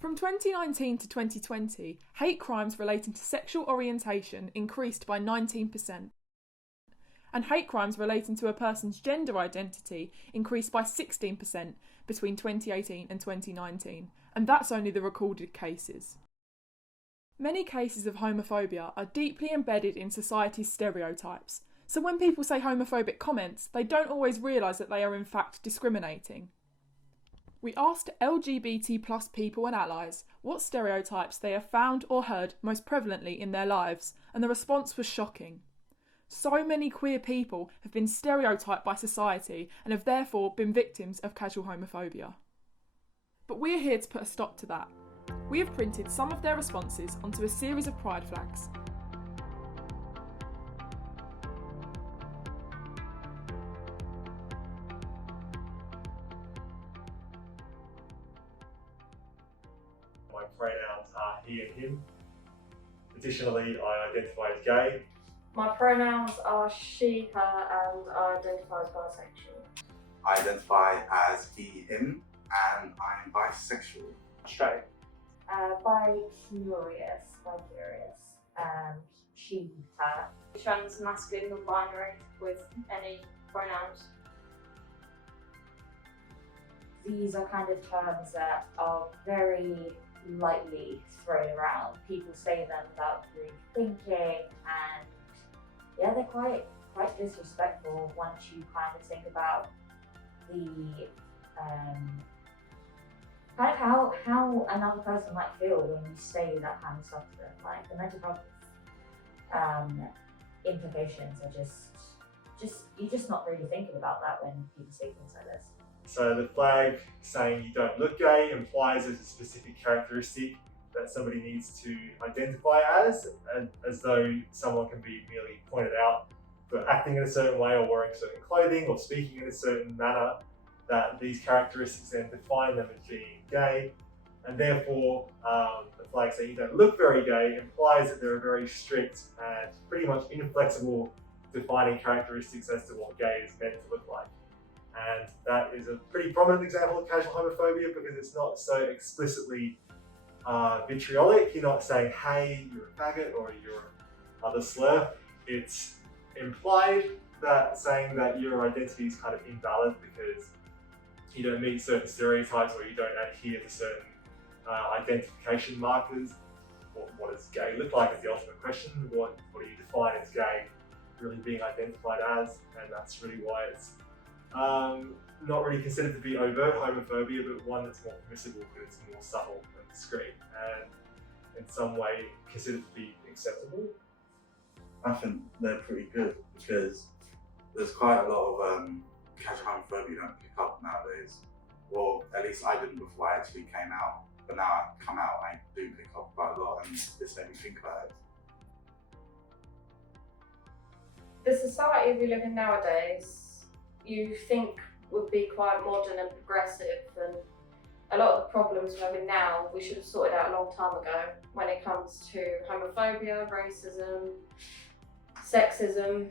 From 2019 to 2020, hate crimes relating to sexual orientation increased by 19%, and hate crimes relating to a person's gender identity increased by 16% between 2018 and 2019, and that's only the recorded cases. Many cases of homophobia are deeply embedded in society's stereotypes, so when people say homophobic comments, they don't always realise that they are in fact discriminating. We asked LGBT+ people and allies what stereotypes they have found or heard most prevalently in their lives, and the response was shocking. So many queer people have been stereotyped by society and have therefore been victims of casual homophobia. But we're here to put a stop to that. We have printed some of their responses onto a series of pride flags. My pronouns are he and him. Additionally, I identify as gay. My pronouns are she, her, and I identify as bisexual. I identify as he, him, and I'm bisexual. Straight. Bi-curious, she, her. Trans, masculine, non-binary with any pronouns. These are kind of terms that are very lightly thrown around. People say them without really thinking, and yeah, they're quite disrespectful once you kind of think about the kind of how another person might feel when you say that kind of stuff to them. Like the mental health implications are just you're just not really thinking about that when people say things like this. So the flag saying you don't look gay implies there's a specific characteristic that somebody needs to identify as though someone can be merely pointed out for acting in a certain way or wearing certain clothing or speaking in a certain manner, that these characteristics then define them as being gay, and therefore the flag saying you don't look very gay implies that there are very strict and pretty much inflexible defining characteristics as to what gay is meant to look like. And that is a pretty prominent example of casual homophobia because it's not so explicitly vitriolic. You're not saying, hey, you're a faggot or you're other slur. It's implied that saying that your identity is kind of invalid because you don't meet certain stereotypes or you don't adhere to certain identification markers. What does gay look like is the ultimate question. What do you define as gay really being identified as? And that's really why it's not really considered to be overt homophobia, but one that's more permissible because it's more subtle and discreet and in some way considered to be acceptable. I think they're pretty good because there's quite a lot of casual homophobia you don't pick up nowadays. Well, at least I didn't before I actually came out, but now I've come out, I do pick up quite a lot, and this made me think about it. The society we live in nowadays, you think would be quite modern and progressive, and a lot of the problems we're having now we should have sorted out a long time ago when it comes to homophobia, racism, sexism.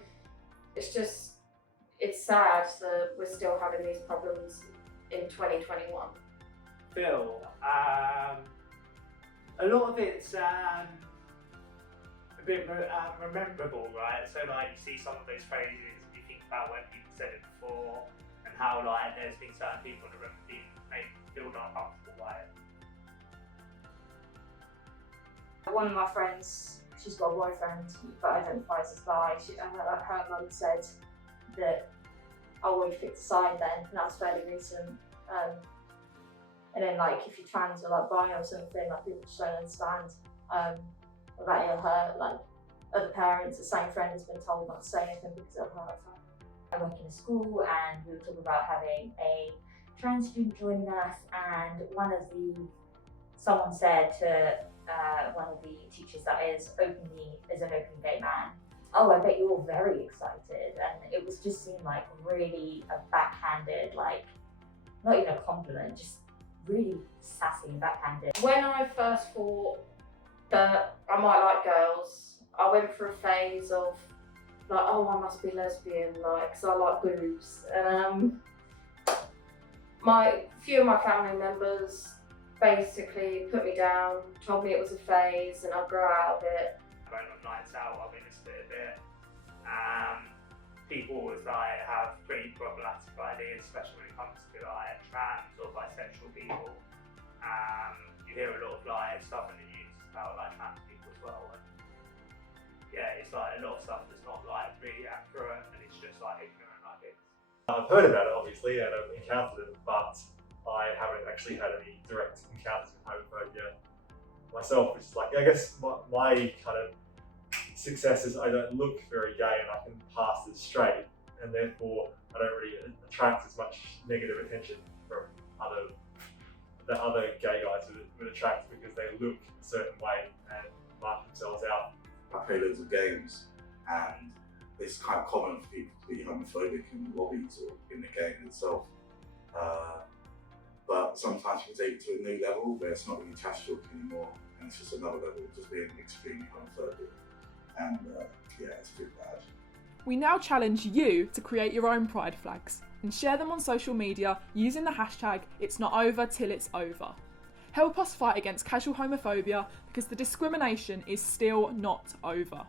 It's sad that we're still having these problems in 2021. Phil, a lot of it's a bit rememberable, right? So like you see some of those phrases and you think about when people said it before and how like there's been certain people that have been made feel not comfortable by it. One of my friends, she's got a boyfriend but identifies as bi. Her mum said that I won't pick the side then, and that's fairly recent. And then like if you're trans or like bi or something, like people just don't understand that her like other parents, the same friend has been told not to say anything because of her. I work in a school and we were talking about having a trans student joining us, and someone said to one of the teachers that is an openly gay man, oh, I bet you're all very excited. And it was just seemed like really a backhanded, like not even a compliment, just really sassy and backhanded. When I first thought that I might like girls, I went through a phase of like, oh, I must be lesbian, like, because I like boobs. Few of my family members basically put me down, told me it was a phase and I'd grow out of it. Going on nights out, I witnessed it a bit. People always like have pretty problematic ideas, especially when it comes to like trans or bisexual people. You hear a lot of like stuff in the news about like trans people as well. And yeah, it's like a lot of stuff that's not like really accurate, and it's just like ignorant, I think. I've heard about it obviously and I've encountered it, but I haven't actually had any direct encounters with homophobia myself, which is like, I guess my kind of success is I don't look very gay and I can pass as straight, and therefore I don't really attract as much negative attention from the other gay guys would attract, because they look a certain way and mark themselves out. I play loads of games, and it's kind of common for people to be homophobic in lobbies or in the game itself. But sometimes you can take it to a new level where it's not really trash talk anymore, and it's just another level of just being extremely homophobic. And yeah, it's pretty bad. We now challenge you to create your own pride flags and share them on social media using the hashtag #It'sNotOverTillIt'sOver. Help us fight against casual homophobia, because the discrimination is still not over.